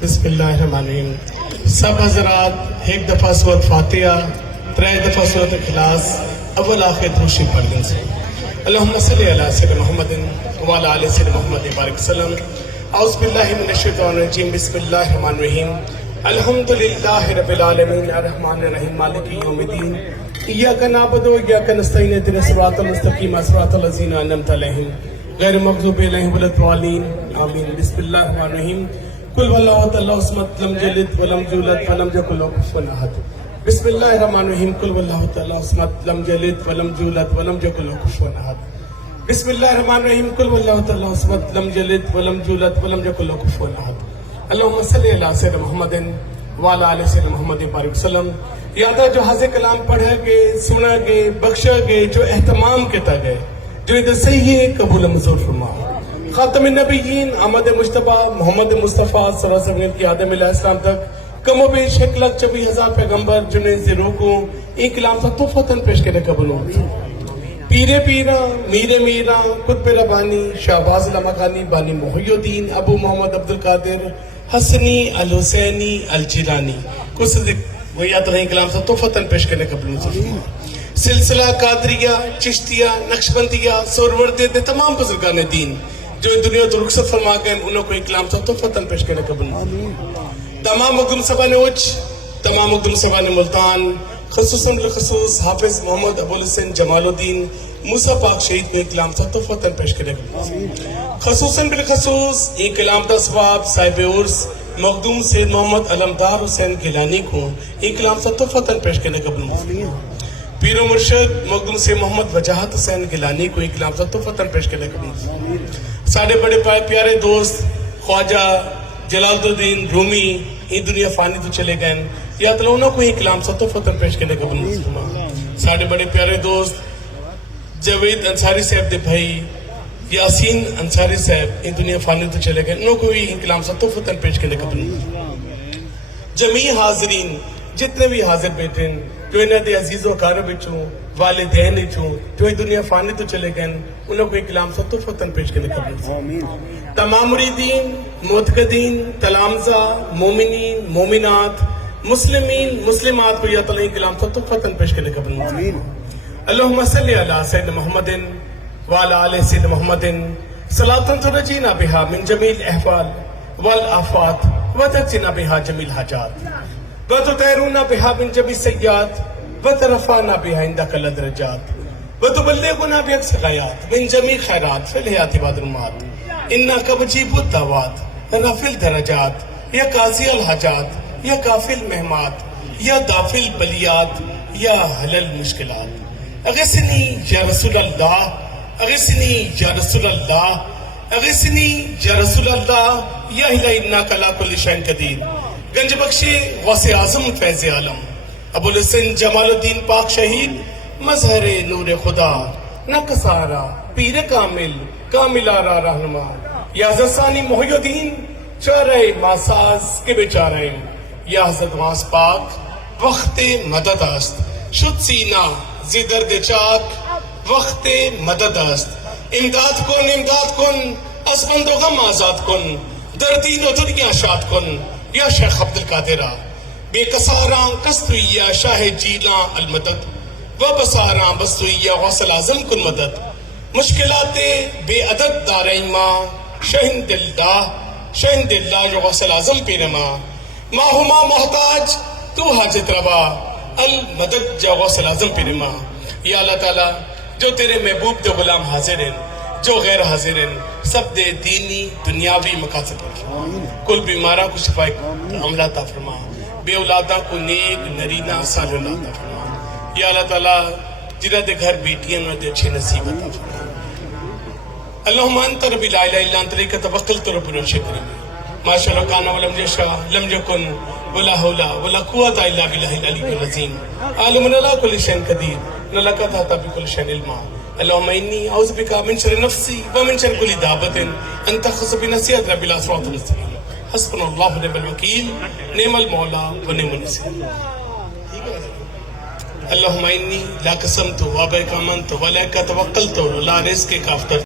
बिस्मिल्लाहिर्रहमानिर्रहीम। सब हजरात एक दफ़ा सूरत फातिहा, 3 दफ़ा सूरत इखलास, अव्वल आखिर दूसरी पढ़ दें से। अल्लाहुम्मा सल्ली अला सय्यिदिना मुहम्मदिन व अला आलि सय्यिदिना मुहम्मद बारिक वसल्लम। औज़ु बिल्लाहि मिनश शैतानिर रजीम। बिस्मिल्लाहिर्रहमानिर्रहीम। अल्हम्दुलिल्लाहि रब्बिल आलमीन अर्रहमानिर रहीम मालिकि यौमिद्दीन। इय्याका नअबुदु व इय्याका नस्तईन इहदिनस सिरातल मुस्तक़ीम सिरातल लज़ीना अनअमता अलैहिम गैरिल मग़ज़ूबि अलैहिम वलद्दालीन आमीन। बिस्मिल्लाहिर्रहमानिर्रहीम। कुल वल्लाहु अल्लाहु समद लम यलिद वलम यूलद वलम यकुल लहु कुफुवन अहद। बिस्मिल्लाहिर्रहमानिर्रहीम। कुल वल्लाहु अल्लाहु समद लम यलिद वलम यूलद वलम यकुल लहु कुफुवन अहद। बिस्मिल्लाहिर्रहमानिर्रहीम। कुल वल्लाहु अल्लाहु समद लम यलिद वलम यूलद वलम यकुल लहु कुफुवन अहद। अल्लाहुम्मा सल्ली अला सय्यिदिना मुहम्मदिन व अला आलि सय्यिदिना मुहम्मद बारिक वसल्लम। यादा जो हाज़िर कलाम पढ़े गए, सुना गए, बख्शा गए, जो एहतमाम किया गए, जो इधर सही है कबूल मंजूर फरमा। खातमिन नबीयीन अहमद मुश्तबा मोहम्मद मुस्तफ़ा सल्लल्लाहु अलैहि वसल्लम की आदम अलैहिस्सलाम तक कमो बेश 1,24,000 पैगंबर जिन्हें ज़िरो को एक कलाम सा तोहफतन पेश करने कबूल हो। पीरे पीरा मीरे मीरा कुतुब रब्बानी शाहबाज लमकानी बानी मुहियुद्दीन अबू मोहम्मद अब्दुल कादिर हसनी अल हुसैनी अल जिलानी कुछ वही तो नहीं कलाम सा तोहफतन पेश करने कबूल हो। सिलसिला कादरिया चिश्तिया नक्शबंदिया सोरवर्दे दे तमाम बुजुर्गान दीन जो दुनिया तो रुखसत फरमा गए उन्होंने कोई कलाम सा तोहफतन पेश करने कबूल। तमाम मखदूम सभा ने उच्च, तमाम मखदूम सभा ने मुल्तान, खसूसन बिलखसूस हाफिज मोहम्मद अबुल हुसैन जमालुद्दीन मूसा पाक शहीद को एक कलाम सा तोहफतन पेश करने कबूल। खसूसन बिलखसूस एक कलाम का सवाब साहिब उर्स मखदूम सैयद मोहम्मद अलमदार हुसैन गिलानी को एक कलाम सा तोहफतन पेश करने कबूल। पीरो मुर्शद मखदूम से मोहम्मद वजाहत हुसैन गिलानी को एक कलाम सा तोहफतन पेश करने कबूल। साढ़े बड़े प्यारे दोस्त ख्वाजा जलालुद्दीन रूमी ये दुनिया फानी तो चले गए, या तो उन्होंने को एक कलाम सा तोहफतन पेश करने कबूल। साढ़े बड़े प्यारे दोस्त जावेद अंसारी साहब दे भाई यासीन अंसारी साहब ये दुनिया फानी तो चले गए, उन्होंने को एक कलाम सा तोहफतन पेश करने कबूल। जमी हाजरीन जितने भी हाजिर बैठे जो इन्हें दे अजीज़ो कार बिचू वालिदैन बिचू जो ये दुनिया फानी तो चले गए, उन्होंने को एक कलाम सा तोहफतन पेश करने कबूल। तमाम मुरीदीन मुतकदीन तलामजा मोमिनीन मोमिनात मुस्लिमीन मुस्लिमात को या तला एक कलाम सा तोहफतन पेश करने कबूल। अल्लाहुम्मा सल्ली अला सय्यिदिना मुहम्मदिन व अला आलि सय्यिदिना मुहम्मदिन सलातन तुरजीना बिहा मिन जमील अहवाल वल आफात व तकसीना बिहा जमील हाजात व तुतैरूना बिहा मिन जमील सय्यात व तरफाना बिहा इंदका लदरजात व तुबल्लिगुना बिअक्स गयात मिन जमील खैरात फिल हयात वदरुमात इन्नका मुजीबुद दावात रफिल दरजात या काज़ी अल हाजात या काफिल महमात या दाफिल बलियात या हलल मुश्किलात। अगस्नी या रसूल अल्लाह, अगस्नी या रसूल अल्लाह, अगस्नी या रसूल अल्लाह या इन्नका अला कुल्लि शैइन कदीर। गंज बख्शे गौसे आज़म फैज़ आलम अबुल हुसैन जमालुद्दीन पाक शहीद मजहरे नूर खुदा नकसारा पीर कामिल कामिलारा रहनुमा या ज़सानी मुहियुद्दीन चारे मासाज के बेचारे या हज़रत वास पाक वक्ते मदद अस्त शुद्ध सीना जिदर दे चाक वक्ते मदद अस्त इमदाद कुन असबंदो गम आजाद कुन दर्दीन व दुनिया शाद कुन या शेख अब्दुल कादिरा बेकसारा कस्तुइया शाह जीला अल मदद व बसारा बस्तुइया गौसल आज़म कुन मदद मुश्किलाते बेअदद दारैमा शहीन दिल्ला जो गौसल आज़म पीरमा माहुमा मोहताज तू हाजत रवा अल मदद जो गौसल आज़म पीरमा। या अल्लाह ताला जो तेरे महबूब दे गुलाम हाजिर हैं जो गैर हाजिर हैं सब दे दीनी दुनियावी मकासद पर कुल बीमारा को शिफाई अमला ता फरमा बे औलादा को नेक नरीना साल औलादा फरमा। या अल्लाह ताला जिन्हां दे घर बेटियां उन्हां दे अच्छे नसीब अता फरमा। अल्लाहुम्मा अंत रब्बी ला इलाहा इल्ला अंत अलैका तवक्कलतु रब्बुल अर्शिल करीम माशाअल्लाह काना वलम यशा लम यकुन वला हौला वला कुव्वता इल्ला बिल्लाहिल अलीय्यिल अज़ीम आलिमुन अला कुल्लि शैइन कदीर लक़द अता बिकुल्लि शैइन इल्मा। अल्लाहुम्मा इन्नी अऊज़ु बिका मिन शर्रि नफ्सी व मिन शर्रि कुल्लि दाब्बतिन अन तख़ुस्स बिनसियत रब्बिल सिरातिल मुस्तक़ीम हस्बुनल्लाहु व निअमल वकील निअमल मौला व निअमन नसीर। अल्लाहुम्मा इन्नी ला कसमतु व बिका आमनतु व अलैका तवक्कलतु ला रिज़्क़ का अफ़्तर